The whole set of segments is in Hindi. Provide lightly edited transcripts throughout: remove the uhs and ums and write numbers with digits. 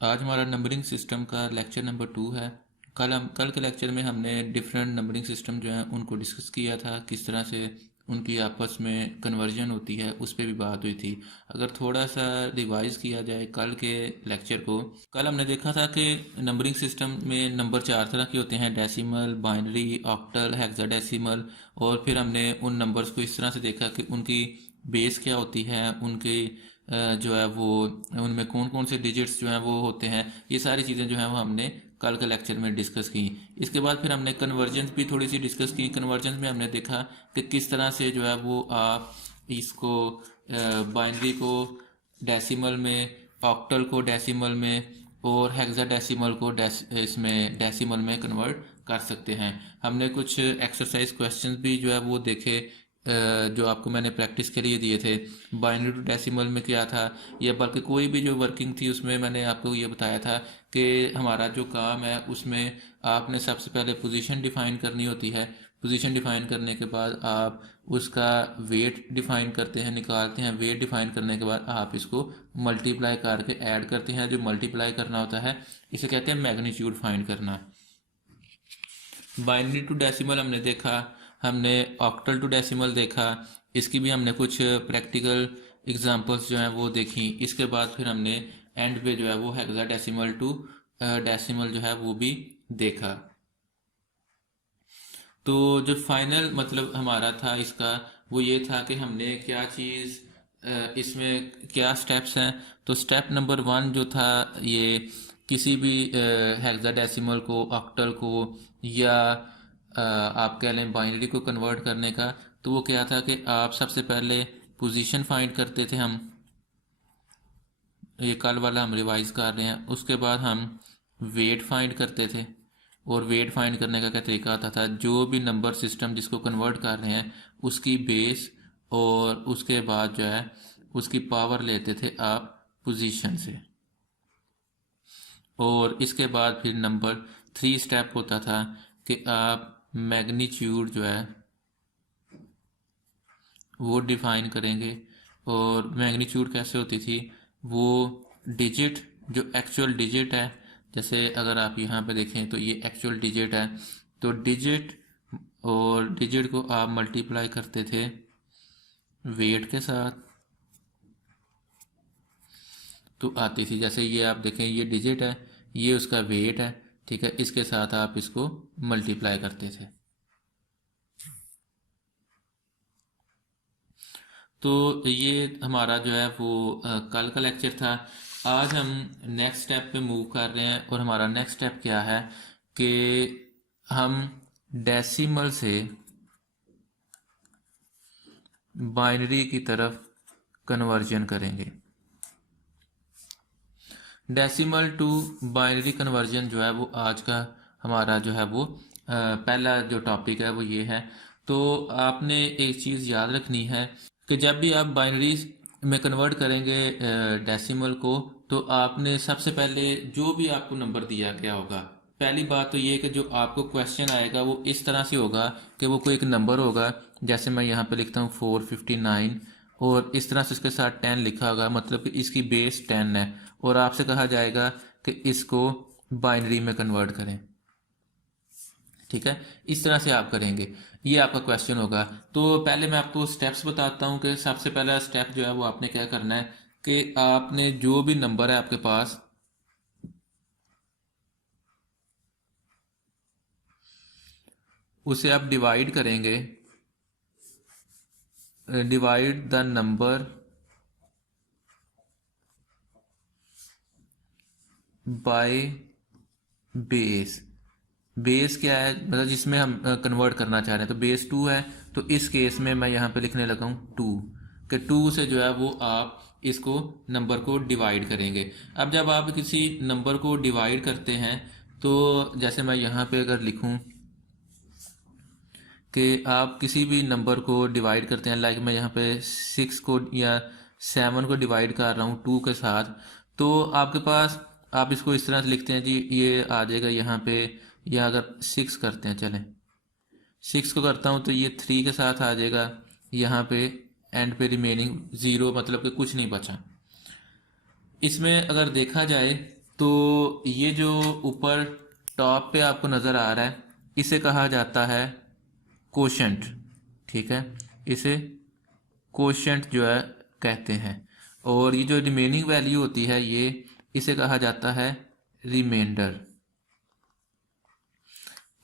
आज हमारा नंबरिंग सिस्टम का लेक्चर नंबर 2 है। कल के लेक्चर में हमने डिफरेंट नंबरिंग सिस्टम जो है उनको डिस्कस किया था, किस तरह से उनकी आपस में कन्वर्जन होती है उस पर भी बात हुई थी। अगर थोड़ा सा रिवाइज किया जाए कल के लेक्चर को, कल हमने देखा था कि नंबरिंग सिस्टम में नंबर 4 तरह के होते हैं: डेसिमल, बाइनरी, ऑक्टल, हेक्साडेसिमल। और फिर हमने उन नंबर्स को इस तरह से देखा कि उनकी बेस क्या होती है, उनके जो है वो उनमें कौन कौन से डिजिट्स जो हैं वो होते हैं। ये सारी चीज़ें जो हैं वो हमने कल के लेक्चर में डिस्कस की। इसके बाद फिर हमने कन्वर्जेंस भी थोड़ी सी डिस्कस की। कन्वर्जेंस में हमने देखा कि किस तरह से जो है वो आप इसको बाइनरी को डेसिमल में, ऑक्टल को डेसिमल में और हेक्साडेसिमल को इसमें डेसिमल में कन्वर्ट कर सकते हैं। हमने कुछ एक्सरसाइज क्वेश्चंस भी जो है वो देखे, जो आपको मैंने प्रैक्टिस के लिए दिए थे। बाइनरी टू डेसिमल में क्या था, या बल्कि कोई भी जो वर्किंग थी उसमें मैंने आपको ये बताया था कि हमारा जो काम है उसमें आपने सबसे पहले पोजीशन डिफाइन करनी होती है। पोजीशन डिफाइन करने के बाद आप उसका वेट डिफाइन करते हैं, निकालते हैं। वेट डिफाइन करने के बाद आप इसको मल्टीप्लाई करके ऐड करते हैं। जो मल्टीप्लाई करना होता है इसे कहते हैं मैग्नीट्यूड फाइंड करना। बाइनरी टू डेसिमल हमने देखा, हमने ऑक्टल टू डेसिमल देखा। इसकी भी हमने कुछ प्रैक्टिकल एग्जांपल्स जो हैं वो देखी। इसके बाद फिर हमने एंड पे जो है वो हेक्साडेसिमल टू डेसिमल जो है वो भी देखा। तो जो फाइनल मतलब हमारा था इसका वो ये था कि हमने क्या चीज़ इसमें क्या स्टेप्स हैं। तो स्टेप नंबर 1 जो था ये किसी भी हेक्साडेसिमल को, ऑक्टल को या आप कह लें बाइनरी को कन्वर्ट करने का, तो वो क्या था कि आप सबसे पहले पोजीशन फाइंड करते थे। हम ये कल वाला हम रिवाइज कर रहे हैं। उसके बाद हम वेट फाइंड करते थे, और वेट फाइंड करने का क्या तरीका आता था, जो भी नंबर सिस्टम जिसको कन्वर्ट कर रहे हैं उसकी बेस और उसके बाद जो है उसकी पावर लेते थे आप पोजीशन से। और इसके बाद फिर नंबर 3 स्टेप होता था कि आप मैग्नीट्यूड जो है वो डिफाइन करेंगे। और मैग्नीट्यूड कैसे होती थी, वो डिजिट, जो एक्चुअल डिजिट है, जैसे अगर आप यहाँ पे देखें तो ये एक्चुअल डिजिट है, तो डिजिट और डिजिट को आप मल्टीप्लाई करते थे वेट के साथ, तो आती थी। जैसे ये आप देखें, ये डिजिट है, ये उसका वेट है, ठीक है, इसके साथ आप इसको मल्टीप्लाई करते थे। तो ये हमारा जो है वो कल का लेक्चर था। आज हम नेक्स्ट स्टेप पे मूव कर रहे हैं, और हमारा नेक्स्ट स्टेप क्या है कि हम डेसिमल से बाइनरी की तरफ कन्वर्जन करेंगे। डेसिमल टू बाइनरी कन्वर्जन जो है वो आज का हमारा जो है वो पहला जो टॉपिक है वो ये है। तो आपने एक चीज़ याद रखनी है कि जब भी आप बाइनरी में कन्वर्ट करेंगे डेसिमल को, तो आपने सबसे पहले जो भी आपको नंबर दिया गया होगा, पहली बात तो ये कि जो आपको क्वेश्चन आएगा वो इस तरह से होगा कि वो कोई एक नंबर होगा। जैसे मैं यहाँ पे लिखता हूँ 459, और इस तरह से इसके साथ 10 लिखा होगा, मतलब कि इसकी बेस 10 है, और आपसे कहा जाएगा कि इसको बाइनरी में कन्वर्ट करें। ठीक है, इस तरह से आप करेंगे, ये आपका क्वेश्चन होगा। तो पहले मैं आपको स्टेप्स बताता हूँ कि सबसे पहला स्टेप जो है वो आपने क्या करना है कि आपने जो भी नंबर है आपके पास, उसे आप डिवाइड करेंगे। Divide the number by base. Base क्या है, मतलब जिसमें हम कन्वर्ट करना चाह रहे हैं, तो बेस 2 है, तो इस केस में मैं यहाँ पे लिखने लगा हूँ 2, कि 2 से जो है वो आप इसको नंबर को डिवाइड करेंगे। अब जब आप किसी नंबर को डिवाइड करते हैं, तो जैसे मैं यहाँ पे अगर लिखूँ कि आप किसी भी नंबर को डिवाइड करते हैं, लाइक मैं यहाँ पे 6 को या 7 को डिवाइड कर रहा हूँ 2 के साथ, तो आपके पास आप इसको इस तरह से लिखते हैं जी, ये आ जाएगा यहाँ पे, या अगर 6 करते हैं, चलें 6 को करता हूँ तो ये 3 के साथ आ जाएगा यहाँ पे, एंड पे रिमेनिंग 0, मतलब कि कुछ नहीं बचा। इसमें अगर देखा जाए तो ये जो ऊपर टॉप पे आपको नज़र आ रहा है इसे कहा जाता है कोशेंट। ठीक है, इसे कोशेंट जो है कहते हैं। और ये जो रिमेनिंग वैल्यू होती है ये इसे कहा जाता है रिमाइंडर।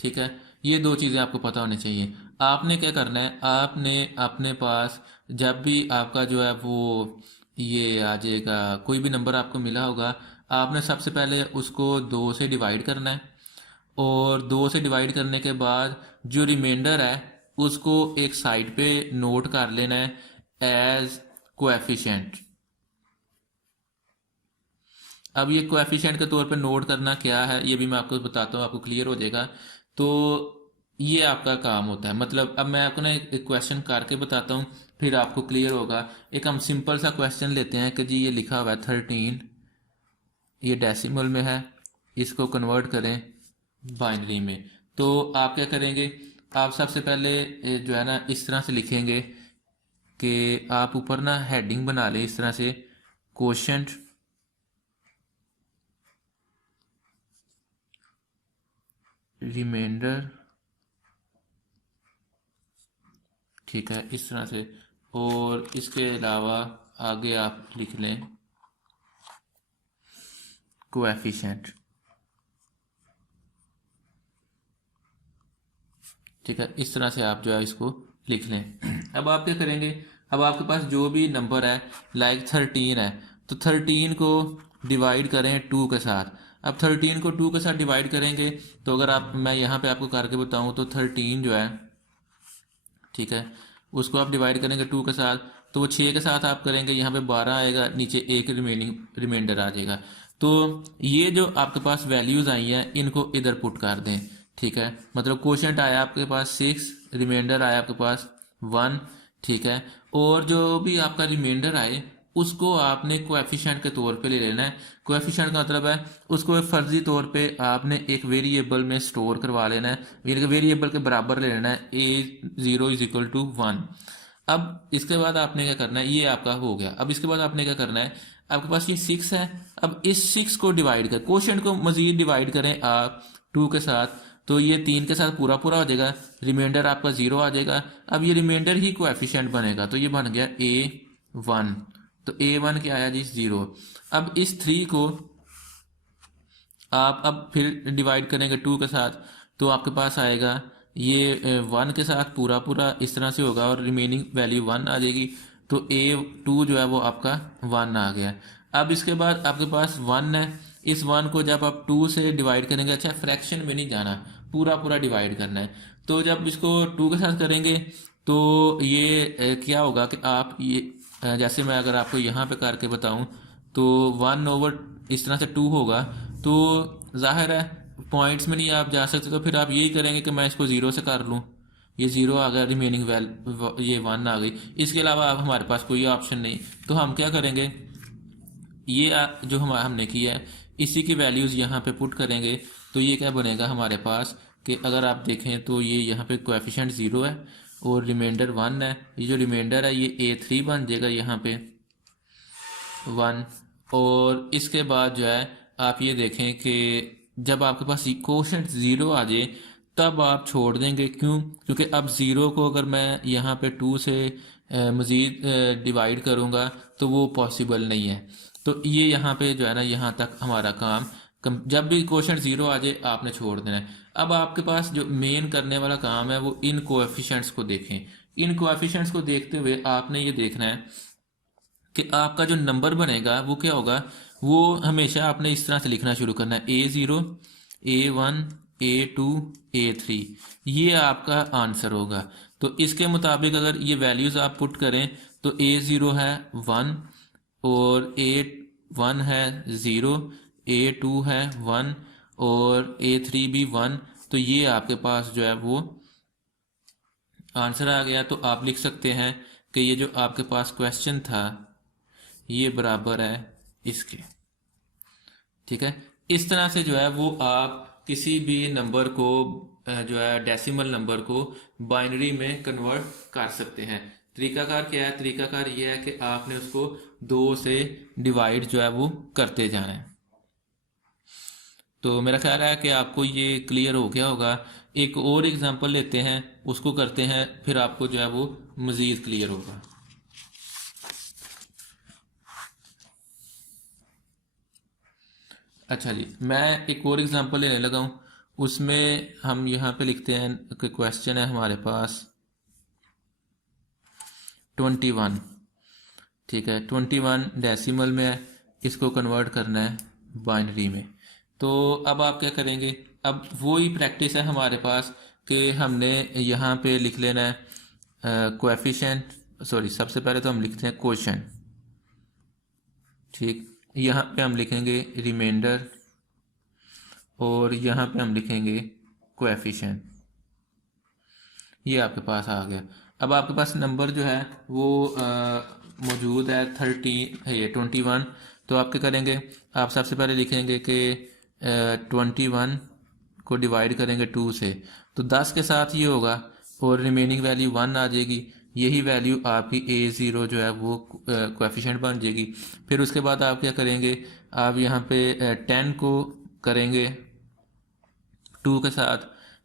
ठीक है, ये दो चीज़ें आपको पता होनी चाहिए। आपने क्या करना है, आपने अपने पास जब भी आपका जो है वो ये आ जाएगा, कोई भी नंबर आपको मिला होगा, आपने सबसे पहले उसको 2 से डिवाइड करना है। और 2 से डिवाइड करने के बाद जो रिमाइंडर है उसको एक साइड पे नोट कर लेना है एज कोएफिशिएंट। अब ये कोएफिशिएंट के तौर पे नोट करना क्या है ये भी मैं आपको बताता हूँ, आपको क्लियर हो जाएगा। तो ये आपका काम होता है। मतलब अब मैं आपको ना एक क्वेश्चन करके बताता हूँ, फिर आपको क्लियर होगा। एक हम सिंपल सा क्वेश्चन लेते हैं कि जी ये लिखा हुआ है 13, ये डेसिमल में है, इसको कन्वर्ट करें बाइनरी में। तो आप क्या करेंगे, आप सबसे पहले जो है ना इस तरह से लिखेंगे कि आप ऊपर ना हेडिंग बना लें इस तरह से, कोशेंट रिमाइंडर। ठीक है, इस तरह से। और इसके अलावा आगे आप लिख लें कोएफिशिएंट। ठीक है, इस तरह से आप जो है इसको लिख लें। अब आप क्या करेंगे, अब आपके पास जो भी नंबर है लाइक 13 है, तो 13 को डिवाइड करें 2 के साथ। अब 13 को 2 के साथ डिवाइड करेंगे तो अगर आप मैं यहाँ पे आपको करके बताऊँ तो 13 जो है, ठीक है, उसको आप डिवाइड करेंगे 2 के साथ तो वो 6 के साथ आप करेंगे, यहाँ पे 12 आएगा, नीचे एक रिमाइंडर आ जाएगा। तो ये जो आपके पास वैल्यूज आई हैं इनको इधर पुट कर दें। ठीक है, मतलब कोशेंट आया आपके पास 6, रिमाइंडर आया आपके पास 1। ठीक है, और जो भी आपका रिमाइंडर आए उसको आपने कोएफिशिएंट के तौर पे ले लेना है। कोएफिशिएंट का मतलब है उसको फर्जी तौर पे आपने एक वेरिएबल में स्टोर करवा लेना है, वेरिएबल के बराबर ले लेना है, a0 = 1। अब इसके बाद आपने क्या करना है, ये आपका हो गया। अब इसके बाद आपने क्या करना है, आपके पास ये 6 है, अब इस 6 को डिवाइड कर, कोशेंट को मजीद डिवाइड करें आप 2 के साथ, तो ये 3 के साथ पूरा पूरा हो जाएगा, रिमाइंडर आपका 0 आ जाएगा। अब ये रिमाइंडर ही कोएफिशिएंट बनेगा, तो ये बन गया a1। तो a1 क्या आया जी 0। अब इस 3 को आप अब फिर डिवाइड करेंगे 2 के साथ, तो आपके पास आएगा ये 1 के साथ पूरा पूरा इस तरह से होगा और रिमेनिंग वैल्यू 1 आ जाएगी। तो a2 जो है वो आपका 1 आ गया। अब इसके बाद आपके पास 1 है, इस 1 को जब आप 2 से डिवाइड करेंगे, अच्छा फ्रैक्शन में नहीं जाना, पूरा पूरा डिवाइड करना है, तो जब इसको 2 के साथ करेंगे तो ये क्या होगा कि आप ये जैसे मैं अगर आपको यहाँ पे करके बताऊँ तो 1/, इस तरह से 2 होगा। तो जाहिर है पॉइंट्स में नहीं आप जा सकते, तो फिर आप यही करेंगे कि मैं इसको 0 से कर लूँ, ये 0 आ गया, रिमेनिंग ये 1 आ गई। इसके अलावा अब हमारे पास कोई ऑप्शन नहीं, तो हम क्या करेंगे, ये जो हमने किया है इसी की वैल्यूज़ यहाँ पे पुट करेंगे। तो ये क्या बनेगा हमारे पास कि अगर आप देखें तो ये यहाँ पे कोएफिशिएंट 0 है और रिमाइंडर 1 है। ये जो रिमाइंडर है ये a3 बन जाएगा यहाँ पे 1। और इसके बाद जो है आप ये देखें कि जब आपके पास कोशेंट 0 आ जाए तब आप छोड़ देंगे। क्यों? क्योंकि अब 0 को अगर मैं यहाँ पे 2 से मज़ीद डिवाइड करूँगा तो वो पॉसिबल नहीं है। तो ये यहाँ पे जो है ना, यहाँ तक हमारा काम जब भी क्वेश्चन 0 आ जाए आपने छोड़ देना है। अब आपके पास जो मेन करने वाला काम है वो इन कोएफिशिएंट्स को देखें। इन कोएफिशिएंट्स को देखते हुए आपने ये देखना है कि आपका जो नंबर बनेगा वो क्या होगा। वो हमेशा आपने इस तरह से लिखना शुरू करना है, a0 a1 a2 a3, ये आपका आंसर होगा। तो इसके मुताबिक अगर ये वैल्यूज़ आप पुट करें तो a0 है 1 और a1 है 0, a2 है 1 और a3 भी 1। तो ये आपके पास जो है वो आंसर आ गया। तो आप लिख सकते हैं कि ये जो आपके पास क्वेश्चन था ये बराबर है इसके। ठीक है, इस तरह से जो है वो आप किसी भी नंबर को जो है डेसिमल नंबर को बाइनरी में कन्वर्ट कर सकते हैं। तरीकाकार क्या है? तरीकाकार ये है कि आपने उसको 2 से डिवाइड जो है वो करते जाना है। तो मेरा ख्याल है कि आपको ये क्लियर हो गया होगा। एक और एग्जांपल लेते हैं, उसको करते हैं, फिर आपको जो है वो मज़ीद क्लियर होगा। अच्छा जी, मैं एक और एग्जांपल लेने लगा हूँ। उसमें हम यहाँ पे लिखते हैं कि क्वेश्चन है हमारे पास 21। ठीक है, 21 डेसिमल में है, इसको कन्वर्ट करना है बाइनरी में। तो अब आप क्या करेंगे, अब वही प्रैक्टिस है हमारे पास कि हमने यहाँ पे लिख लेना है कोएफिशिएंट, सॉरी सबसे पहले तो हम लिखते हैं क्वोशंट। ठीक, यहाँ पे हम लिखेंगे रिमाइंडर और यहाँ पे हम लिखेंगे कोएफिशिएंट। ये आपके पास आ गया। अब आपके पास नंबर जो है वो मौजूद है 21। तो आप क्या करेंगे, आप सबसे पहले लिखेंगे कि 21 को डिवाइड करेंगे 2 से, तो 10 के साथ ये होगा और रिमेनिंग वैल्यू 1 आ जाएगी। यही वैल्यू आपकी A0 जो है वो कोएफिशिएंट बन जाएगी। फिर उसके बाद आप क्या करेंगे, आप यहाँ पे 10 को करेंगे 2 के साथ,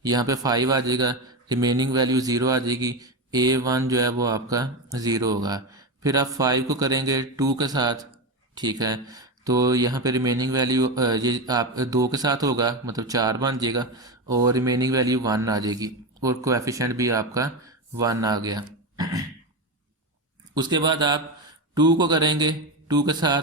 यहाँ पे 5 आ जाएगा, रिमेनिंग वैल्यू 0 आ जाएगी, A1 जो है वो आपका 0 होगा। फिर आप 5 को करेंगे 2 के साथ, ठीक है, तो यहाँ पे रिमेनिंग वैल्यू ये आप 2 के साथ होगा, मतलब 4 बन जाएगा और रिमेनिंग वैल्यू 1 आ जाएगी और कोएफिशिएंट भी आपका 1 आ गया। उसके बाद आप 2 को करेंगे 2 के साथ,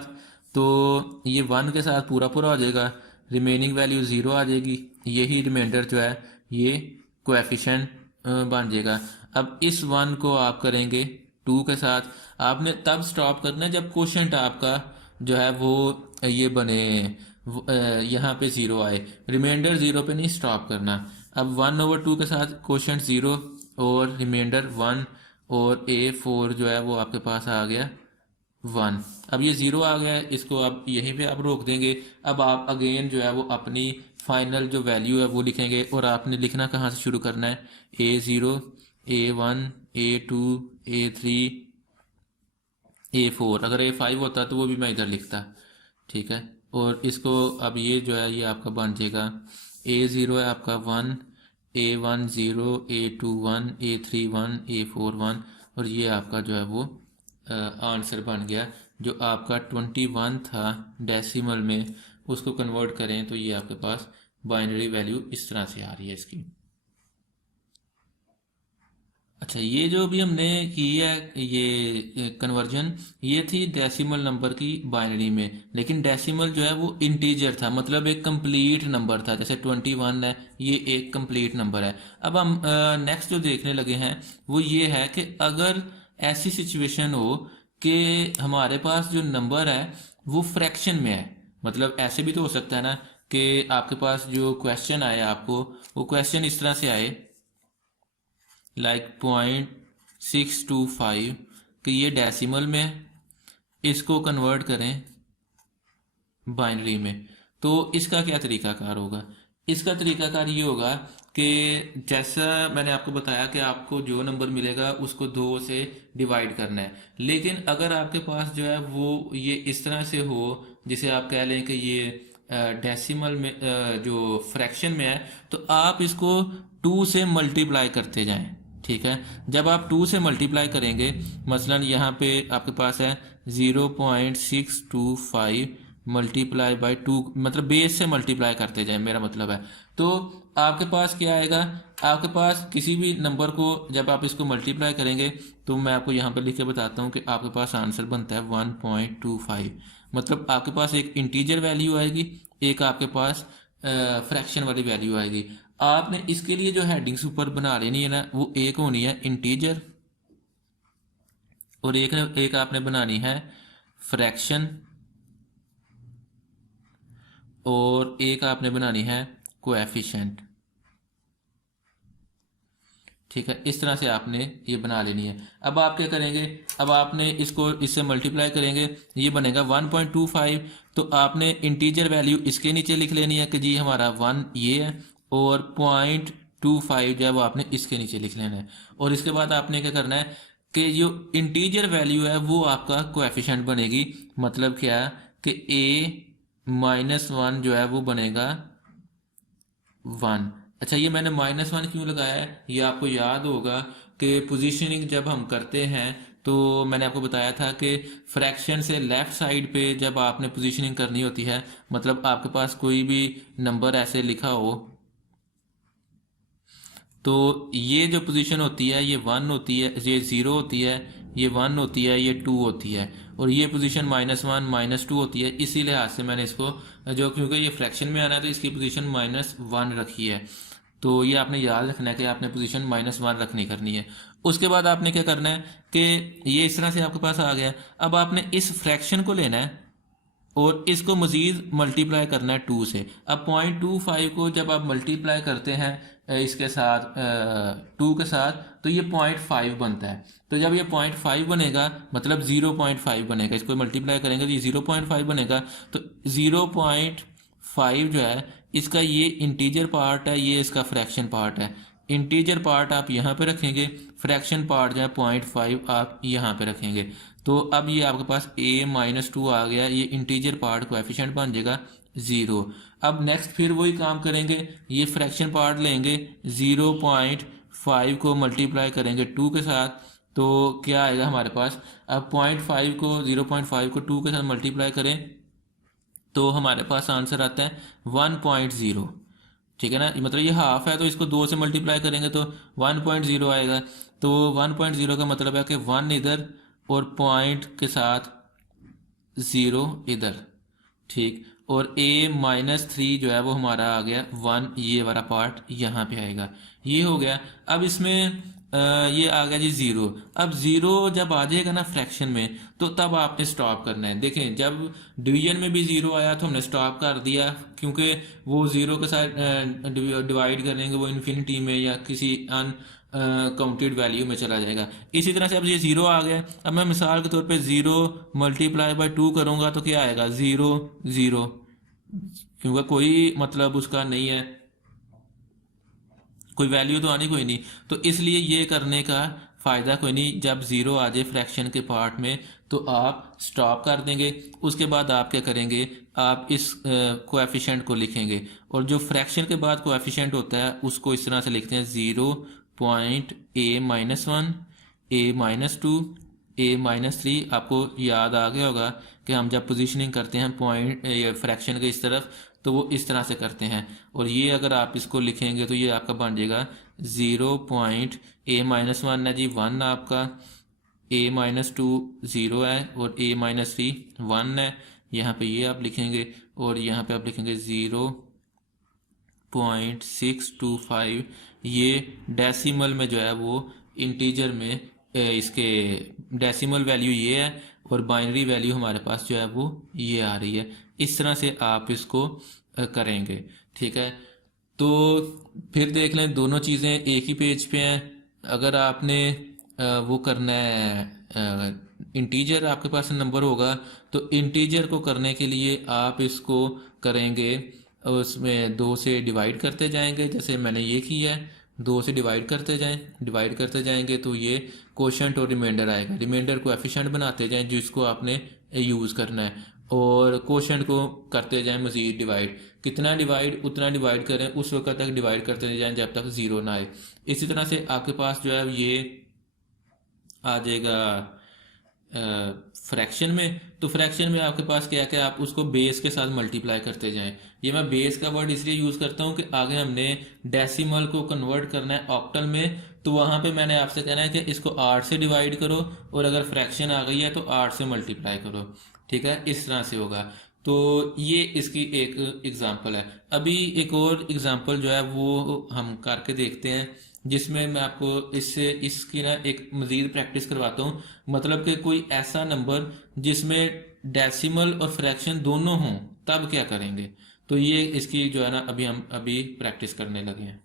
तो ये 1 के साथ पूरा पूरा हो जाएगा, रिमेनिंग वैल्यू 0 आ जाएगी, यही रिमाइंडर जो है ये कोएफिशिएंट बन जाएगा। अब इस 1 को आप करेंगे 2 के साथ, आपने तब स्टॉप करना है जब क्वोशंट आपका जो है वो ये बने, यहाँ पे 0 आए, रिमाइंडर 0 पे नहीं स्टॉप करना। अब 1/2 के साथ क्वोशंट 0 और रिमाइंडर 1 और A4 जो है वो आपके पास आ गया 1। अब ये 0 आ गया है, इसको आप यहीं पे आप रोक देंगे। अब आप अगेन जो है वो अपनी फाइनल जो वैल्यू है वो लिखेंगे और आपने लिखना कहाँ से शुरू करना है, A0, A1, A2, A3, A4। अगर A5 होता तो वो भी मैं इधर लिखता, ठीक है। और इसको अब ये जो है ये आपका बन जाएगा, A0 है आपका 1, A1 0, A2 1, A3 1, A4 1 और ये आपका जो है वो आंसर बन गया। जो आपका 21 था डेसिमल में, उसको कन्वर्ट करें तो ये आपके पास बाइनरी वैल्यू इस तरह से आ रही है इसकी। अच्छा, ये जो भी हमने की है ये कन्वर्जन, ये थी डेसिमल नंबर की बाइनरी में, लेकिन डेसिमल जो है वो इंटीजर था, मतलब एक कंप्लीट नंबर था। जैसे 21 है, ये एक कंप्लीट नंबर है। अब हम नेक्स्ट जो देखने लगे हैं वो ये है कि अगर ऐसी सिचुएशन हो कि हमारे पास जो नंबर है वो फ्रैक्शन में है, मतलब ऐसे भी तो हो सकता है ना कि आपके पास जो क्वेश्चन आए आपको, वो क्वेश्चन इस तरह से आए लाइक 0.625 कि ये डेसिमल में है, इसको कन्वर्ट करें बाइनरी में। तो इसका क्या तरीकाकार होगा, इसका तरीकाकार ये होगा कि जैसा मैंने आपको बताया कि आपको जो नंबर मिलेगा उसको 2 से डिवाइड करना है। लेकिन अगर आपके पास जो है वो ये इस तरह से हो, जिसे आप कह लें कि ये डेसिमल में जो फ्रैक्शन में है, तो आप इसको 2 से मल्टीप्लाई करते जाएं, ठीक है। जब आप 2 से मल्टीप्लाई करेंगे, मसलन यहाँ पे आपके पास है 0.625 मल्टीप्लाई बाई 2, मतलब बेस से मल्टीप्लाई करते जाएं, मेरा मतलब है। तो आपके पास क्या आएगा, आपके पास किसी भी नंबर को जब आप इसको मल्टीप्लाई करेंगे, तो मैं आपको यहाँ पर लिख के बताता हूँ कि आपके पास आंसर बनता है 1.25। मतलब आपके पास एक इंटीजर वैल्यू आएगी, एक आपके पास फ्रैक्शन वाली वैल्यू आएगी। आपने इसके लिए जो हेडिंग्स ऊपर बना लेनी है ना, वो एक होनी है इंटीजर और एक आपने बनानी है फ्रैक्शन और एक आपने बनानी है कोएफिशिएंट, ठीक है। इस तरह से आपने ये बना लेनी है। अब आप क्या करेंगे, अब आपने इसको इससे मल्टीप्लाई करेंगे, ये बनेगा 1.25। तो आपने इंटीजर वैल्यू इसके नीचे लिख लेनी है कि जी हमारा 1 ये है, और 0.25 जो है वो आपने इसके नीचे लिख लेना है। और इसके बाद आपने क्या करना है कि जो इंटीजर वैल्यू है वो आपका कोएफिशिएंट बनेगी। मतलब क्या कि A-1 जो है वो बनेगा 1। अच्छा, ये मैंने -1 क्यों लगाया है, ये आपको याद होगा कि पोजीशनिंग जब हम करते हैं तो मैंने आपको बताया था कि फ्रैक्शन से लेफ़्ट साइड पे जब आपने पोजीशनिंग करनी होती है, मतलब आपके पास कोई भी नंबर ऐसे लिखा हो, तो ये जो पोजीशन होती है ये 1 होती है, ये 0 होती है, ये 1 होती है, ये 2 होती है, और ये पोजीशन -1 -2 होती है। इसी लिहाज से मैंने इसको जो, क्योंकि ये फ्रैक्शन में आना है तो इसकी पोजीशन -1 रखी है। तो ये आपने याद रखना है कि आपने पोजीशन -1 रखनी करनी है। उसके बाद आपने क्या करना है कि ये इस तरह से आपके पास आ गया। अब आपने इस फ्रैक्शन को लेना है और इसको मज़ीद मल्टीप्लाई करना है 2 से। अब 0.25 को जब आप मल्टीप्लाई करते हैं इसके साथ 2 के साथ, तो ये 0.5 बनता है। तो जब ये 0.5 बनेगा मतलब 0.5 बनेगा, इसको मल्टीप्लाई करेंगे तो ये 0.5 बनेगा। तो 0.5 जो है इसका ये इंटीजर पार्ट है, ये इसका फ्रैक्शन पार्ट है। इंटीजर पार्ट आप यहाँ पे रखेंगे, फ्रैक्शन पार्ट जो है 0.5 आप यहाँ पे रखेंगे। तो अब ये आपके पास a-2 आ गया, ये इंटीजर पार्ट कोएफिशिएंट बन जाएगा 0। अब नेक्स्ट फिर वही काम करेंगे, ये फ्रैक्शन पार्ट लेंगे, 0.5 को मल्टीप्लाई करेंगे 2 के साथ, तो क्या आएगा हमारे पास। अब 0.5 को 2 के साथ मल्टीप्लाई करें तो हमारे पास आंसर आता है 1.0। ठीक है ना, मतलब ये हाफ है तो इसको 2 से मल्टीप्लाई करेंगे तो 1.0 आएगा। तो 1.0 का मतलब है कि 1 इधर और पॉइंट के साथ 0 इधर, ठीक। और a-3 जो है वो हमारा आ गया 1, ये वाला पार्ट यहाँ पे आएगा, ये हो गया। अब इसमें ये आ गया जी 0। अब 0 जब आ जाएगा ना फ्रैक्शन में, तो तब आपने स्टॉप करना है। देखें, जब डिवीजन में भी 0 आया तो हमने स्टॉप कर दिया, क्योंकि वो 0 के साथ डिवाइड करेंगे वो इन्फिनिटी में या किसी अन काउंटेड वैल्यू में चला जाएगा। इसी तरह से अब ये 0 आ गया। अब मैं मिसाल के तौर पे 0 मल्टीप्लाई बाय 2 करूँगा तो क्या आएगा, 0 0, क्योंकि कोई मतलब उसका नहीं है, कोई वैल्यू तो आनी कोई नहीं। तो इसलिए ये करने का फ़ायदा कोई नहीं। जब 0 आ जाए फ्रैक्शन के पार्ट में तो आप स्टॉप कर देंगे। उसके बाद आप क्या करेंगे, आप इस कोएफिशिएंट को लिखेंगे, और जो फ्रैक्शन के बाद कोएफिशिएंट होता है उसको इस तरह से लिखते हैं 0.a-1, a-2, a-3। आपको याद आ गया होगा कि हम जब पोजीशनिंग करते हैं पॉइंट फ्रैक्शन के इस तरफ, तो वो इस तरह से करते हैं। और ये अगर आप इसको लिखेंगे तो ये आपका बन जाएगा 0.a-1 है जी 1 आपका, a-2 0 है, और a-3 1 है। यहाँ पे ये आप लिखेंगे, और यहाँ पे आप लिखेंगे 0.625। ये डेसिमल में जो है वो इंटीजर में इसके डेसिमल वैल्यू ये है, और बाइनरी वैल्यू हमारे पास जो है वो ये आ रही है। इस तरह से आप इसको करेंगे, ठीक है। तो फिर देख लें, दोनों चीज़ें एक ही पेज पे हैं। अगर आपने वो करना है, इंटीजर आपके पास नंबर होगा, तो इंटीजर को करने के लिए आप इसको करेंगे, उसमें 2 से डिवाइड करते जाएंगे, जैसे मैंने ये किया है। 2 से डिवाइड करते जाएंगे तो ये कोशेंट और रिमाइंडर आएगा। रिमाइंडर को एफिशिएंट बनाते जाएं जिसको आपने यूज़ करना है, और कोशेंट को करते जाएं मज़ीद डिवाइड। कितना डिवाइड, उतना डिवाइड करें, उस वक्त तक डिवाइड करते जाएं जब तक 0 ना आए। इसी तरह से आपके पास जो है ये आ जाएगा फ्रैक्शन में। तो फ्रैक्शन में आपके पास क्या है कि आप उसको बेस के साथ मल्टीप्लाई करते जाएं। ये मैं बेस का वर्ड इसलिए यूज़ करता हूँ कि आगे हमने डेसिमल को कन्वर्ट करना है ऑक्टल में, तो वहाँ पे मैंने आपसे कहना है कि इसको 8 से डिवाइड करो, और अगर फ्रैक्शन आ गई है तो 8 से मल्टीप्लाई करो, ठीक है। इस तरह से होगा। तो ये इसकी एक एग्जांपल है। अभी एक और एग्जांपल जो है वो हम करके देखते हैं, जिसमें मैं आपको इसकी ना एक मज़ीद प्रैक्टिस करवाता हूँ। मतलब कि कोई ऐसा नंबर जिसमें डेसिमल और फ्रैक्शन दोनों हों, तब क्या करेंगे। तो ये इसकी जो है ना हम प्रैक्टिस करने लगे हैं।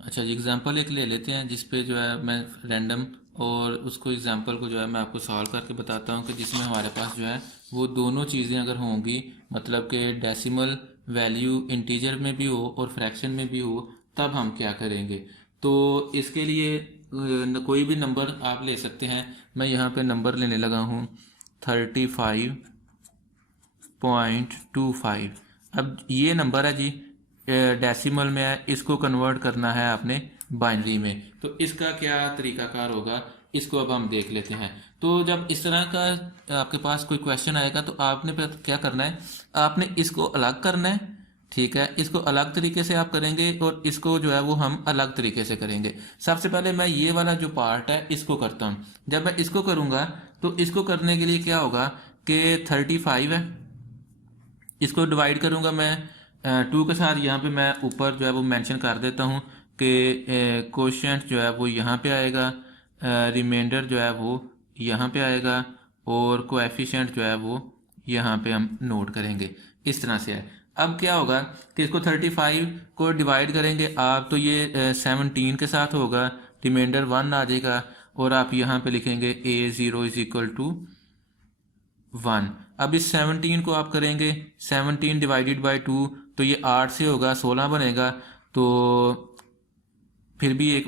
अच्छा जी, एग्जांपल एक ले लेते हैं जिसपे जो है मैं रैंडम, और उसको एग्जांपल को जो है मैं आपको सॉल्व करके बताता हूँ कि जिसमें हमारे पास जो है वो दोनों चीज़ें अगर होंगी, मतलब कि डेसिमल वैल्यू इंटीजर में भी हो और फ्रैक्शन में भी हो, तब हम क्या करेंगे। तो इसके लिए कोई भी नंबर आप ले सकते हैं। मैं यहाँ पे नंबर लेने लगा हूँ 35.25। अब ये नंबर है जी डेसिमल में है, इसको कन्वर्ट करना है आपने बाइनरी में। तो इसका क्या तरीकाकार होगा, इसको अब हम देख लेते हैं। तो जब इस तरह का आपके पास कोई क्वेश्चन आएगा तो आपने फिर क्या करना है, आपने इसको अलग करना है, ठीक है। इसको अलग तरीके से आप करेंगे और इसको जो है वो हम अलग तरीके से करेंगे। सबसे पहले मैं ये वाला जो पार्ट है इसको करता हूँ। जब मैं इसको करूँगा तो इसको करने के लिए क्या होगा कि 35 है, इसको डिवाइड करूँगा मैं 2 के साथ। यहाँ पे मैं ऊपर जो है वो मेंशन कर देता हूँ कि क्वोशिएंट जो है वो यहाँ पे आएगा, रिमाइंडर जो है वो यहाँ पे आएगा और कोएफिशिएंट जो है वो यहाँ पे हम नोट करेंगे। इस तरह से है। अब क्या होगा कि इसको 35 को डिवाइड करेंगे आप तो ये 17 के साथ होगा, रिमाइंडर 1 आ जाएगा और आप यहाँ पे लिखेंगे A0 इज इक्वल टू 1। अब इस 17 को आप करेंगे 17 डिवाइडेड बाई 2 तो ये 8 से होगा, 16 बनेगा। तो फिर भी एक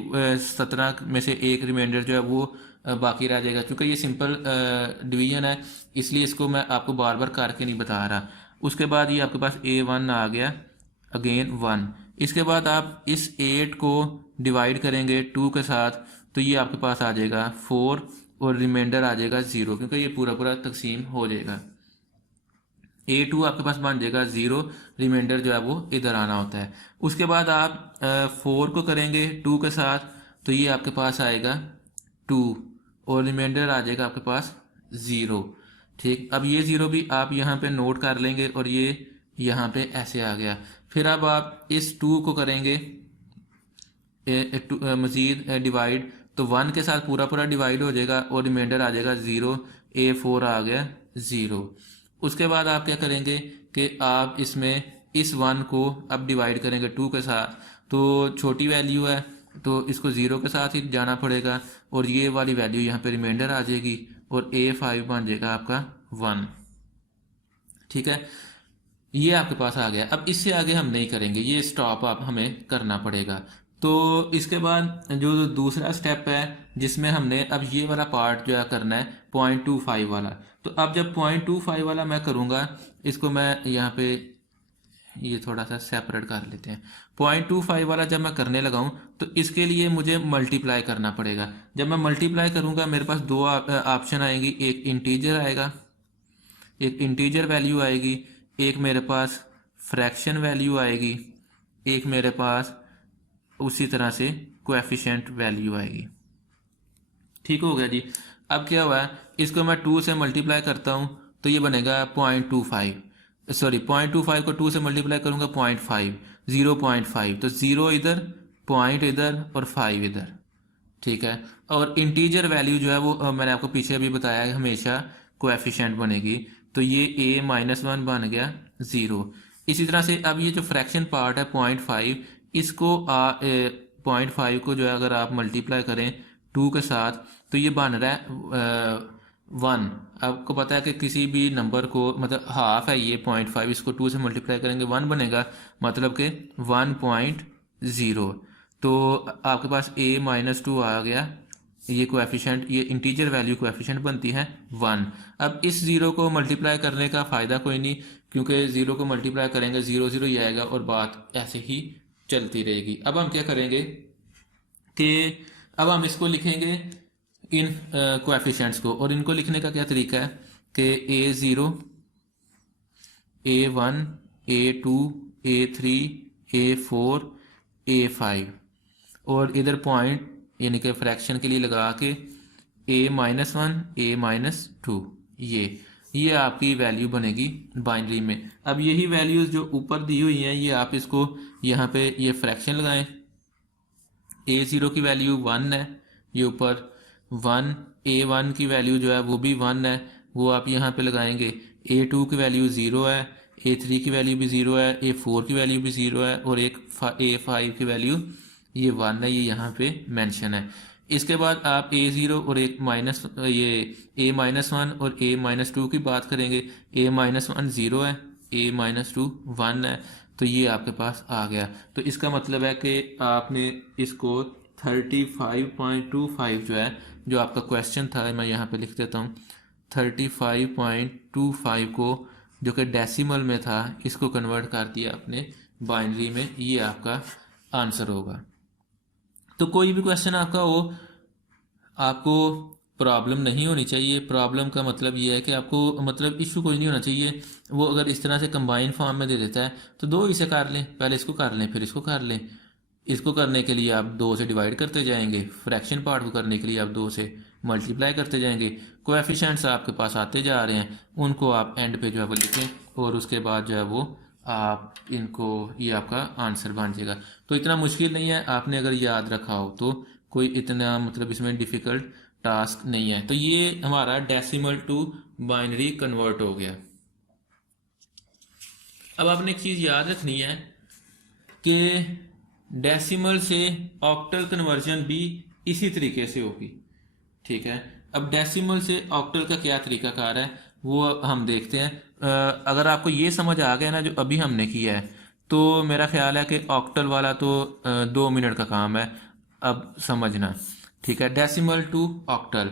17 में से एक रिमाइंडर जो है वो बाकी रह जाएगा। क्योंकि ये सिंपल डिवीजन है इसलिए इसको मैं आपको बार बार करके नहीं बता रहा। उसके बाद ये आपके पास A1 आ गया, अगेन 1। इसके बाद आप इस 8 को डिवाइड करेंगे 2 के साथ तो ये आपके पास आ जाएगा 4 और रिमाइंडर आ जाएगा 0, क्योंकि ये पूरा पूरा तकसीम हो जाएगा। A2 आपके पास बन जाएगा 0, रिमाइंडर जो है वो इधर आना होता है। उसके बाद आप 4 को करेंगे 2 के साथ तो ये आपके पास आएगा 2 और रिमाइंडर आ जाएगा आपके पास 0, ठीक। अब ये 0 भी आप यहाँ पे नोट कर लेंगे और ये यहाँ पे ऐसे आ गया। फिर अब आप इस 2 को करेंगे मज़ीद डिवाइड तो 1 के साथ पूरा पूरा डिवाइड हो जाएगा और रिमाइंडर आ जाएगा 0, A4 आ गया 0। उसके बाद आप क्या करेंगे कि आप इसमें इस 1 को अब डिवाइड करेंगे 2 के साथ, तो छोटी वैल्यू है तो इसको 0 के साथ ही जाना पड़ेगा और ये वाली वैल्यू यहाँ पे रिमाइंडर आ जाएगी और A5 बन जाएगा आपका 1, ठीक है। ये आपके पास आ गया। अब इससे आगे हम नहीं करेंगे, ये स्टॉप आप हमें करना पड़ेगा। तो इसके बाद जो दूसरा स्टेप है जिसमें हमने अब ये वाला पार्ट जो है करना है 0.25 वाला। तो अब जब 0.25 वाला मैं करूँगा, इसको मैं यहाँ पे ये थोड़ा सा सेपरेट कर लेते हैं। 0.25 वाला जब मैं करने लगाऊं तो इसके लिए मुझे मल्टीप्लाई करना पड़ेगा। जब मैं मल्टीप्लाई करूँगा मेरे पास दो ऑप्शन आएंगी, एक इंटीजर आएगा, एक इंटीजर वैल्यू आएगी, एक मेरे पास फ्रैक्शन वैल्यू आएगी, एक मेरे पास उसी तरह से कोएफिशिएंट वैल्यू आएगी। ठीक हो गया जी। अब क्या हुआ, इसको मैं 2 से मल्टीप्लाई करता हूँ तो ये बनेगा 0.25, सॉरी 0.25 को 2 से मल्टीप्लाई करूँगा 0.5, 0.5, तो 0 इधर, पॉइंट इधर और 5 इधर, ठीक है। और इंटीजर वैल्यू जो है वो मैंने आपको पीछे अभी बताया है हमेशा कोएफिशिएंट बनेगी, तो ये A-1 बन गया 0। इसी तरह से अब ये जो फ्रैक्शन पार्ट है 0.5, इसको 0.5 को जो है अगर आप मल्टीप्लाई करें 2 के साथ तो ये बन रहा है 1। आपको पता है कि किसी भी नंबर को मतलब हाफ है ये 0.5, इसको 2 से मल्टीप्लाई करेंगे 1 बनेगा, मतलब कि 1.0। तो आपके पास A-2 आ गया, ये कोएफिशिएंट, ये इंटीजर वैल्यू कोएफिशिएंट बनती है 1। अब इस 0 को मल्टीप्लाई करने का फ़ायदा कोई नहीं, क्योंकि 0 को मल्टीप्लाई करेंगे 0 0 ही आएगा और बात ऐसे ही चलती रहेगी। अब हम क्या करेंगे कि अब हम इसको लिखेंगे इन कोएफिशिएंट्स को, और इनको लिखने का क्या तरीका है कि A0, A1, A2, A3, A4, A5 और इधर पॉइंट यानी कि फ्रैक्शन के लिए लगा के A-1, A-2, ये आपकी वैल्यू बनेगी बाइनरी में। अब यही वैल्यूज़ जो ऊपर दी हुई हैं ये आप इसको यहाँ पे ये फ्रैक्शन लगाएं। A0 की वैल्यू 1 है, ये ऊपर 1, A1 की वैल्यू जो है वो भी 1 है, वो आप यहाँ पे लगाएंगे। A2 की वैल्यू 0 है, A3 की वैल्यू भी 0 है, A4 की वैल्यू भी 0 है और एक A5 की वैल्यू ये 1 है, ये यहाँ पे मेंशन है। इसके बाद आप A0 और एक माइनस ये A-1 और A-2 की बात करेंगे। A-1 0 है, A-2 1 है, तो ये आपके पास आ गया। तो इसका मतलब है कि आपने इसको 35.25 जो है, जो आपका क्वेश्चन था मैं यहाँ पे लिख देता हूँ, 35.25 को जो कि डेसिमल में था इसको कन्वर्ट कर दिया आपने बाइनरी में, ये आपका आंसर होगा। तो कोई भी क्वेश्चन आपका हो, आपको प्रॉब्लम नहीं होनी चाहिए। प्रॉब्लम का मतलब ये है कि आपको मतलब इशू कोई नहीं होना चाहिए। वो अगर इस तरह से कंबाइन फॉर्म में दे देता है तो दो इसे कर लें, पहले इसको कर लें फिर इसको कर लें। इसको करने के लिए आप दो से डिवाइड करते जाएंगे, फ्रैक्शन पार्ट को करने के लिए आप दो से मल्टीप्लाई करते जाएंगे। कोएफिशिएंट्स आपके पास आते जा रहे हैं, उनको आप एंड पे जो है वो लिखें और उसके बाद जो है वो आप इनको, ये आपका आंसर बन जाएगा। तो इतना मुश्किल नहीं है, आपने अगर याद रखा हो तो कोई इतना मतलब इसमें डिफ़िकल्ट टास्क नहीं है। तो ये हमारा डेसिमल टू बाइनरी कन्वर्ट हो गया। अब आपने एक चीज़ याद रखनी है कि डेसिमल से ऑक्टल कन्वर्जन भी इसी तरीके से होगी, ठीक है। अब डेसिमल से ऑक्टल का क्या तरीकाकार है वो हम देखते हैं। अगर आपको ये समझ आ गया ना जो अभी हमने किया है, तो मेरा ख्याल है कि ऑक्टल वाला तो 2 मिनट का काम है अब समझना, ठीक है। डेसिमल टू ऑक्टल,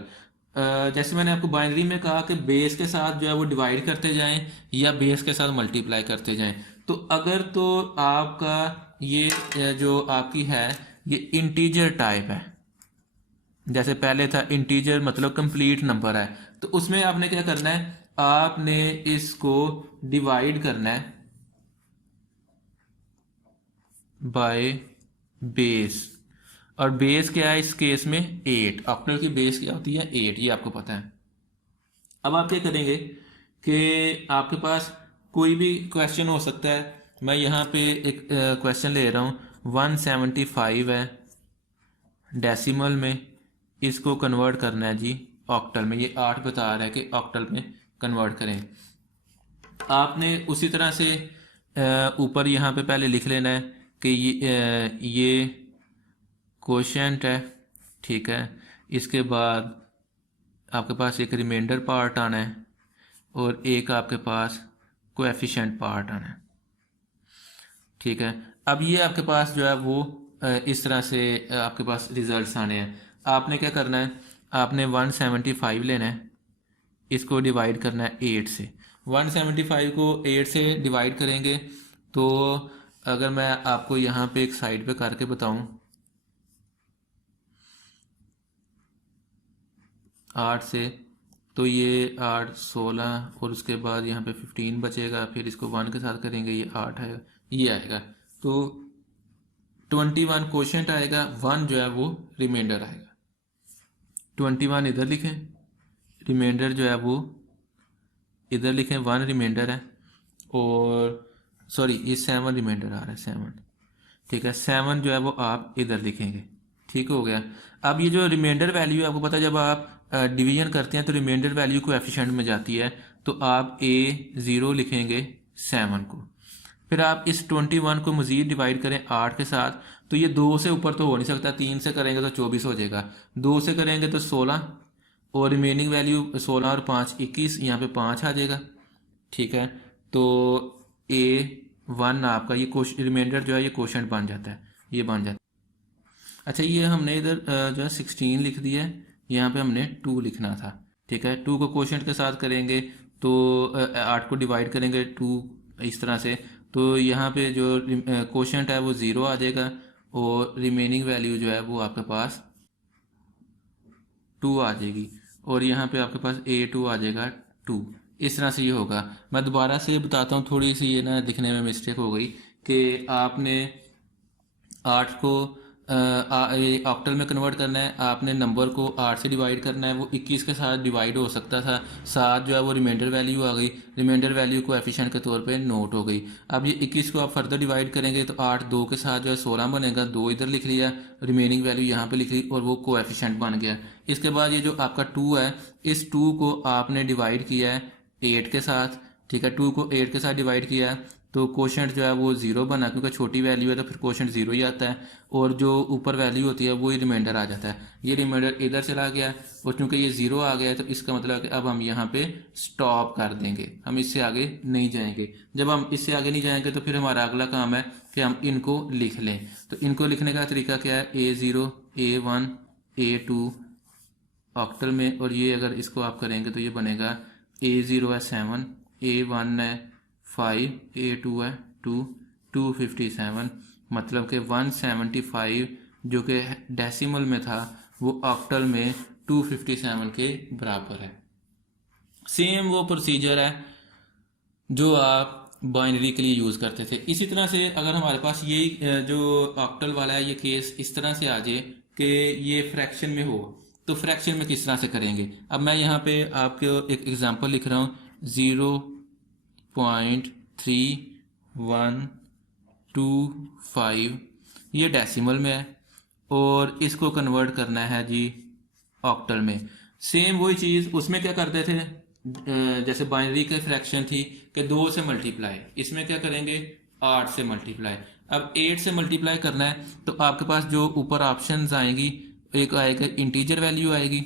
जैसे मैंने आपको बाइनरी में कहा कि बेस के साथ जो है वो डिवाइड करते जाएं या बेस के साथ मल्टीप्लाई करते जाएं। तो अगर तो आपका ये जो आपकी है ये इंटीजर टाइप है, जैसे पहले था इंटीजर मतलब कंप्लीट नंबर है, तो उसमें आपने क्या करना है, आपने इसको डिवाइड करना है बाय बेस। और बेस क्या है इस केस में 8, ऑक्टल की बेस क्या होती है 8, ये आपको पता है। अब आप क्या करेंगे कि आपके पास कोई भी क्वेश्चन हो सकता है। मैं यहाँ पे एक क्वेश्चन ले रहा हूँ 175 है डेसिमल में, इसको कन्वर्ट करना है जी ऑक्टल में। ये 8 बता रहा है कि ऑक्टल में कन्वर्ट करें। आपने उसी तरह से ऊपर यहाँ पे पहले लिख लेना है कि ये कोशेंट है, ठीक है। इसके बाद आपके पास एक रिमाइंडर पार्ट आना है और एक आपके पास कोएफिशिएंट पार्ट आना है, ठीक है। अब ये आपके पास जो है वो इस तरह से आपके पास रिजल्ट्स आने हैं। आपने क्या करना है, आपने 175 लेना है, इसको डिवाइड करना है 8 से। 175 को 8 से डिवाइड करेंगे तो अगर मैं आपको यहाँ पे एक साइड पे करके बताऊँ 8 से, तो ये 8 16 और उसके बाद यहाँ पे 15 बचेगा, फिर इसको 1 के साथ करेंगे ये 8 आएगा, ये आएगा। तो 21 कोशेंट आएगा, 1 जो है वो रिमाइंडर आएगा। 21 इधर लिखें, रिमाइंडर जो है वो इधर लिखें, 1 रिमाइंडर है और सॉरी ये 7 रिमाइंडर आ रहा है 7, ठीक है। 7 जो है वो आप इधर लिखेंगे, ठीक हो गया। अब ये जो रिमाइंडर वैल्यू है आपको पता है जब आप डिवीजन करते हैं तो रिमाइंडर वैल्यू कोएफिशिएंट में जाती है, तो आप A0 लिखेंगे 7 को। फिर आप इस 21 को मज़ीद डिवाइड करें 8 के साथ, तो ये 2 से ऊपर तो हो नहीं सकता, 3 से करेंगे तो 24 हो जाएगा, 2 से करेंगे तो 16 और रिमेनिंग वैल्यू 16 और 5 21, यहाँ पे 5 आ जाएगा, ठीक है। तो A1 आपका ये रिमाइंडर जो है ये कोशेंट बन जाता है, ये बन जाता है। अच्छा ये हमने इधर जो है 16 लिख दिया है, यहाँ पे हमने 2 लिखना था, ठीक है। 2 को कोशेंट के साथ करेंगे तो 8 को डिवाइड करेंगे 2 इस तरह से, तो यहाँ पे जो कोशेंट है वो 0 आ जाएगा और रिमेनिंग वैल्यू जो है वो आपके पास 2 आ जाएगी और यहाँ पे आपके पास A2 आ जाएगा 2। इस तरह से ये होगा। मैं दोबारा से बताता हूँ, थोड़ी सी ये ना दिखने में मिस्टेक हो गई कि आपने 8 को ऑक्टल में कन्वर्ट करना है, आपने नंबर को 8 से डिवाइड करना है, वो 21 के साथ डिवाइड हो सकता था, 7 जो है वो रिमाइंडर वैल्यू आ गई, रिमाइंडर वैल्यू को एफिशिएंट के तौर पे नोट हो गई। अब ये 21 को आप फर्दर डिवाइड करेंगे तो 8 2 के साथ जो है 16 बनेगा, 2 इधर लिख लिया, रिमेनिंग वैल्यू यहाँ पे लिख ली और वो को एफिशिएंट बन गया। इसके बाद ये जो आपका 2 है, इस 2 को आपने डिवाइड किया है 8 के साथ, ठीक है। 2 को 8 के साथ डिवाइड किया है तो कोशेंट जो है वो 0 बना, क्योंकि छोटी वैल्यू है तो फिर कोशेंट 0 ही आता है और जो ऊपर वैल्यू होती है वो ही रिमाइंडर आ जाता है। ये रिमाइंडर इधर चला गया और क्योंकि ये 0 आ गया है तो इसका मतलब है कि अब हम यहाँ पे स्टॉप कर देंगे, हम इससे आगे नहीं जाएंगे। जब हम इससे आगे नहीं जाएंगे तो फिर हमारा अगला काम है कि हम इनको लिख लें। तो इनको लिखने का तरीका क्या है, A0 A1 A2 ऑक्टल में, और ये अगर इसको आप करेंगे तो ये बनेगा A0 है 7, A1 है 5, A2 है 2, 257, मतलब कि 175 जो कि डेसिमल में था वो ऑक्टल में 257 के बराबर है। सेम वो प्रोसीजर है जो आप बाइनरी के लिए यूज़ करते थे। इसी तरह से अगर हमारे पास ये जो ऑक्टल वाला है ये केस इस तरह से आ जाए कि ये फ्रैक्शन में हो, तो फ्रैक्शन में किस तरह से करेंगे। अब मैं यहाँ पे आपको एक एग्जांपल लिख रहा हूँ, 0.3125 ये डेसिमल में है और इसको कन्वर्ट करना है जी ऑक्टल में। सेम वही चीज़ उसमें क्या करते थे, जैसे बाइनरी के फ्रैक्शन थी कि 2 से मल्टीप्लाई, इसमें क्या करेंगे 8 से मल्टीप्लाई। अब 8 से मल्टीप्लाई करना है तो आपके पास जो ऊपर ऑप्शंस आएंगी, एक आएगा इंटीजर वैल्यू आएगी,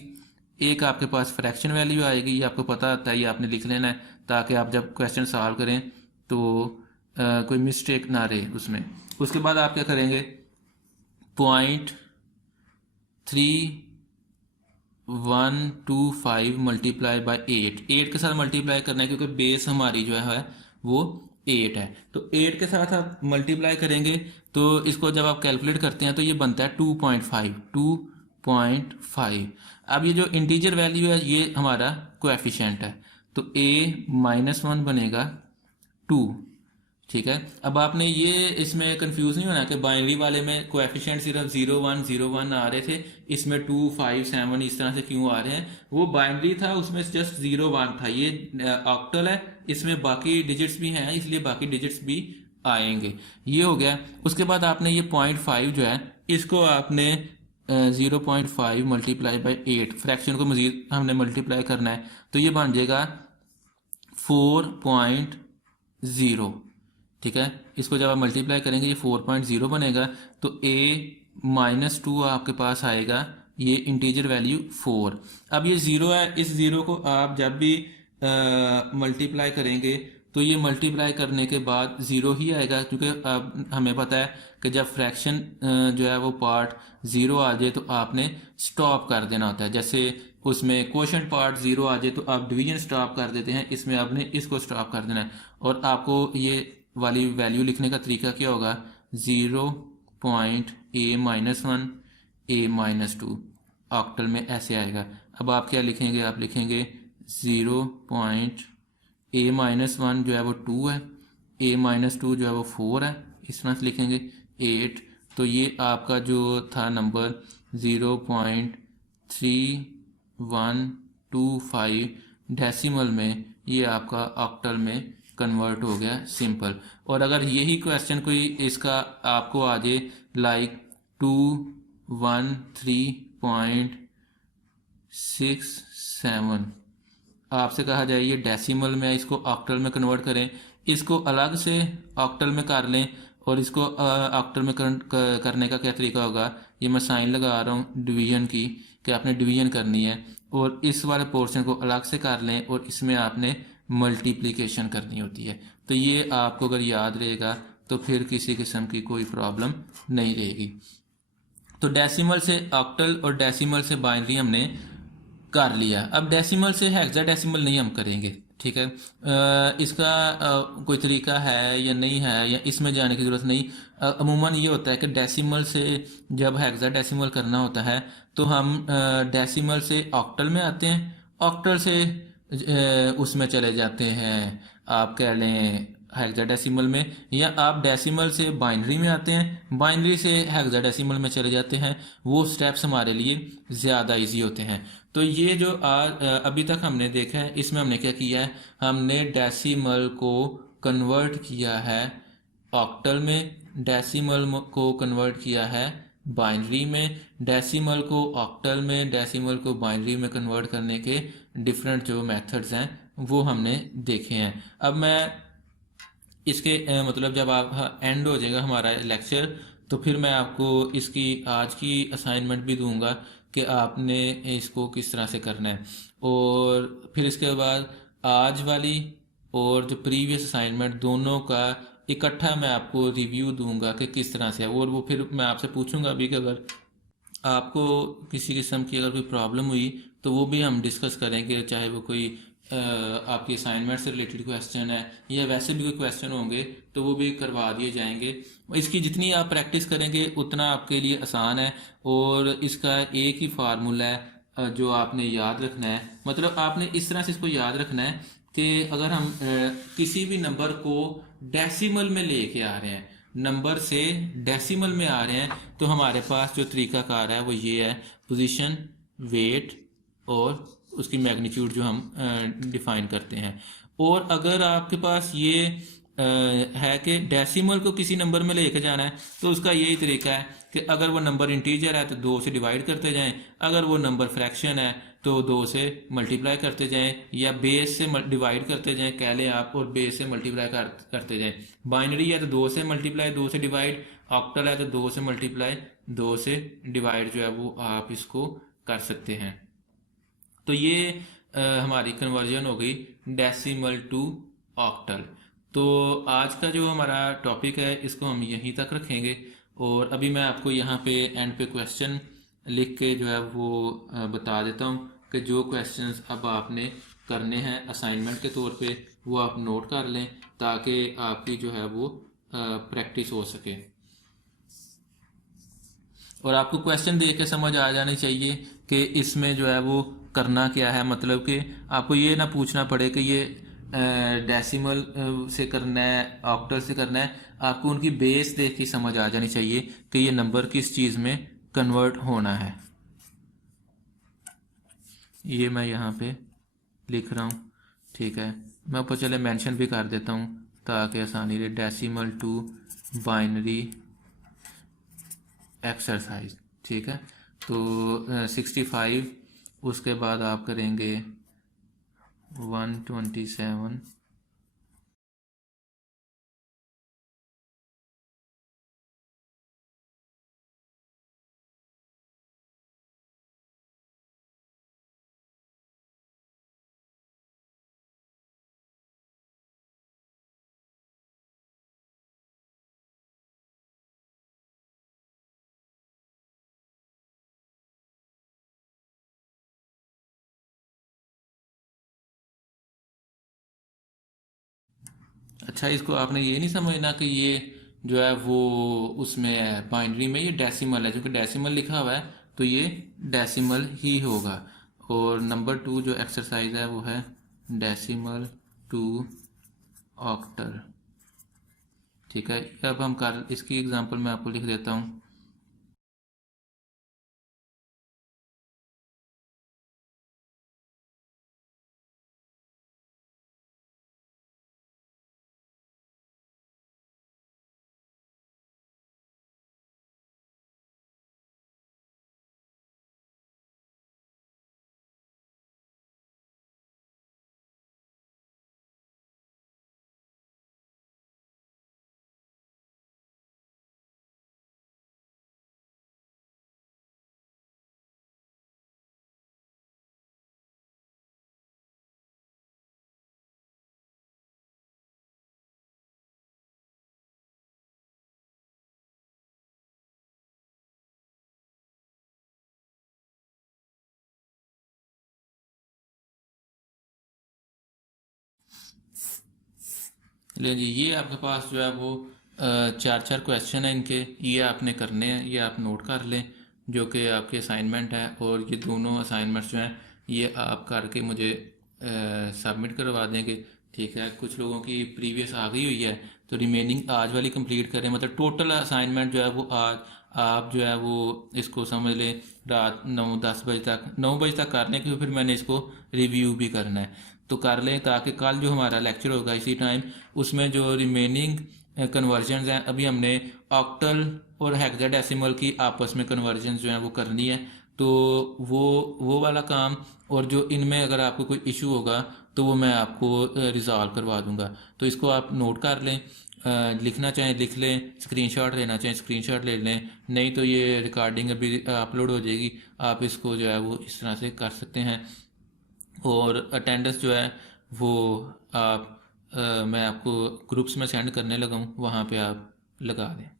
एक आपके पास फ्रैक्शन वैल्यू आएगी। ये आपको पता होता है, ये आपने लिख लेना है ताकि आप जब क्वेश्चन सॉल्व करें तो कोई मिस्टेक ना रहे उसमें। उसके बाद आप क्या करेंगे, 0.3125 मल्टीप्लाई बाई 8 के साथ मल्टीप्लाई करना है क्योंकि बेस हमारी जो है वो 8 है। तो 8 के साथ आप मल्टीप्लाई करेंगे तो इसको जब आप कैलकुलेट करते हैं तो ये बनता है 2.5। अब ये जो इंटीजर वैल्यू है ये हमारा कोएफिशिएंट है, तो a-1 बनेगा 2। ठीक है, अब आपने ये इसमें कंफ्यूज नहीं होना कि बाइनरी वाले में कोएफिशिएंट सिर्फ 0 1 0 1 आ रहे थे, इसमें 2 5 7 इस तरह से क्यों आ रहे हैं। वो बाइनरी था उसमें जस्ट 0 1 था, ये ऑक्टल है इसमें बाकी डिजिट्स भी हैं इसलिए बाकी डिजिट्स भी आएंगे। ये हो गया। उसके बाद आपने ये 0.5 जो है इसको आपने 0.5 मल्टीप्लाई बाई 8, फ्रैक्शन को मजीद हमने मल्टीप्लाई करना है तो ये बन जाएगा 4.0। ठीक है, इसको जब आप मल्टीप्लाई करेंगे ये 4.0 बनेगा। तो a-2 आपके पास आएगा, ये इंटीजर वैल्यू 4। अब ये 0 है, इस 0 को आप जब भी मल्टीप्लाई करेंगे तो ये मल्टीप्लाई करने के बाद 0 ही आएगा, क्योंकि अब हमें पता है कि जब फ्रैक्शन जो है वो पार्ट 0 आ जाए तो आपने स्टॉप कर देना होता है। जैसे उसमें क्वोशंट पार्ट 0 आ जाए तो आप डिवीजन स्टॉप कर देते हैं, इसमें आपने इसको स्टॉप कर देना है। और आपको ये वाली वैल्यू लिखने का तरीका क्या होगा, 0.a-1 a-2 ऑक्टल में ऐसे आएगा। अब आप क्या लिखेंगे, आप लिखेंगे 0.a-1 जो है वो 2 है, a-2 जो है वो 4 है, इस तरह से लिखेंगे 8। तो ये आपका जो था नंबर 0.3125 डेसिमल में ये आपका ऑक्टल में कन्वर्ट हो गया, सिंपल। और अगर यही क्वेश्चन कोई इसका आपको आ जाए लाइक 213.67, आपसे कहा जाए ये डेसिमल में, इसको ऑक्टल में कन्वर्ट करें, इसको अलग से ऑक्टल में कर लें और इसको ऑक्टल में करने का क्या तरीका होगा, ये मैं साइन लगा रहा हूँ डिवीजन की कि आपने डिवीजन करनी है और इस वाले पोर्शन को अलग से कर लें और इसमें आपने मल्टीप्लिकेशन करनी होती है। तो ये आपको अगर याद रहेगा तो फिर किसी किस्म की कोई प्रॉब्लम नहीं रहेगी। तो डेसिमल से ऑक्टल और डेसिमल से बाइनरी हमने कर लिया। अब डेसिमल से हेक्साडेसिमल नहीं हम करेंगे, ठीक है। इसका कोई तरीका है या नहीं है या इसमें जाने की ज़रूरत नहीं। अमूमन ये होता है कि डेसिमल से जब हेक्साडेसिमल करना होता है तो हम डेसिमल से ऑक्टल में आते हैं, ऑक्टल से उसमें चले जाते हैं, आप कह लें हेक्साडेसिमल में, या आप डेसिमल से बाइनरी में आते हैं, बाइनरी से हेक्साडेसिमल में चले जाते हैं। वो स्टेप्स हमारे लिए ज़्यादा इजी होते हैं। तो ये जो अभी तक हमने देखा है इसमें हमने क्या किया है, हमने डेसिमल को कन्वर्ट किया है ऑक्टल में, डेसिमल को कन्वर्ट किया है बाइनरी में, डेसिमल को ऑक्टल में, डेसिमल को बाइनरी में कन्वर्ट करने के डिफरेंट जो मेथड्स हैं वो हमने देखे हैं। अब मैं इसके मतलब जब आप एंड हो जाएगा हमारा लेक्चर तो फिर मैं आपको इसकी आज की असाइनमेंट भी दूंगा कि आपने इसको किस तरह से करना है, और फिर इसके बाद आज वाली और जो प्रीवियस असाइनमेंट दोनों का इकट्ठा मैं आपको रिव्यू दूंगा कि किस तरह से है। और वो फिर मैं आपसे पूछूंगा अभी कि अगर आपको किसी किस्म की अगर कोई प्रॉब्लम हुई तो वो भी हम डिस्कस करेंगे, चाहे वो कोई आपकी असाइनमेंट से रिलेटेड क्वेश्चन है या वैसे भी कोई क्वेश्चन होंगे तो वो भी करवा दिए जाएंगे। इसकी जितनी आप प्रैक्टिस करेंगे उतना आपके लिए आसान है। और इसका एक ही फार्मूला है जो आपने याद रखना है। मतलब आपने इस तरह से इसको याद रखना है कि अगर हम किसी भी नंबर को डेसिमल में लेके आ रहे हैं, नंबर से डेसिमल में आ रहे हैं, तो हमारे पास जो तरीकाकार है वो ये है, पोजीशन, वेट और उसकी मैग्नीट्यूड जो हम डिफाइन करते हैं। और अगर आपके पास ये है कि डेसिमल को किसी नंबर में लेके जाना है तो उसका यही तरीका है कि अगर वो नंबर इंटीजर है तो 2 से डिवाइड करते जाएं, अगर वो नंबर फ्रैक्शन है तो 2 से मल्टीप्लाई करते जाएं या बेस से डिवाइड करते जाएं कह लें आप, और बेस से मल्टीप्लाई करते जाएं। बाइनरी है तो 2 से मल्टीप्लाई 2 से डिवाइड, ऑक्टल है तो 2 से मल्टीप्लाई 2 से डिवाइड जो है वो आप इसको कर सकते हैं। तो ये हमारी कन्वर्जन हो गई डेसिमल टू ऑक्टल। तो आज का जो हमारा टॉपिक है इसको हम यहीं तक रखेंगे। और अभी मैं आपको यहाँ पे एंड पे क्वेश्चन लिख के जो है वो बता देता हूँ कि जो क्वेश्चंस अब आपने करने हैं असाइनमेंट के तौर पे वो आप नोट कर लें ताकि आपकी जो है वो प्रैक्टिस हो सके। और आपको क्वेश्चन देख के समझ आ जानी चाहिए कि इसमें जो है वो करना क्या है। मतलब कि आपको ये ना पूछना पड़े कि ये डेसिमल से करना है, ऑक्टल से करना है। आपको उनकी बेस देख के समझ आ जानी चाहिए कि ये नंबर किस चीज़ में कन्वर्ट होना है। ये मैं यहाँ पे लिख रहा हूँ, ठीक है। मैं ऊपर चले मेंशन भी कर देता हूँ ताकि आसानी रहे। डेसिमल टू बाइनरी एक्सरसाइज, ठीक है। तो 65, उसके बाद आप करेंगे 127, अच्छा इसको आपने ये नहीं समझना कि ये जो है वो उसमें है बाइनरी में, ये डेसिमल है, क्योंकि डेसिमल लिखा हुआ है तो ये डेसिमल ही होगा। और नंबर 2 जो एक्सरसाइज है वो है डेसिमल टू ऑक्टल, ठीक है। अब हम कर इसकी एग्जांपल मैं आपको लिख देता हूँ। ले जी, ये आपके पास जो है वो 4 4 क्वेश्चन है इनके, ये आपने करने हैं, ये आप नोट कर लें जो कि आपके असाइनमेंट है। और ये दोनों असाइनमेंट्स जो हैं ये आप करके मुझे सबमिट करवा देंगे, ठीक है। कुछ लोगों की प्रीवियस आ गई हुई है तो रिमेनिंग आज वाली कंप्लीट करें। मतलब टोटल असाइनमेंट जो है वो आज आप जो है वो इसको समझ लें रात 9 10 बजे तक, 9 बजे तक करने के, फिर मैंने इसको रिव्यू भी करना है। तो कर लें ताकि कल जो हमारा लेक्चर होगा इसी टाइम उसमें जो रिमेनिंग कन्वर्जन्स हैं, अभी हमने ऑक्टल और हेक्साडेसिमल की आपस में कन्वर्जन्स जो हैं वो करनी है। तो वो वाला काम, और जो इनमें अगर आपको कोई इशू होगा तो वो मैं आपको रिजॉल्व करवा दूंगा। तो इसको आप नोट कर लें, लिखना चाहें लिख लें, स्क्रीनशॉट लेना चाहें स्क्रीनशॉट ले लें, नहीं तो ये रिकॉर्डिंग अभी अपलोड हो जाएगी, आप इसको जो है वो इस तरह से कर सकते हैं। और अटेंडेंस जो है वो आप मैं आपको ग्रुप्स में सेंड करने लगा हूँ, वहाँ पे आप लगा दें।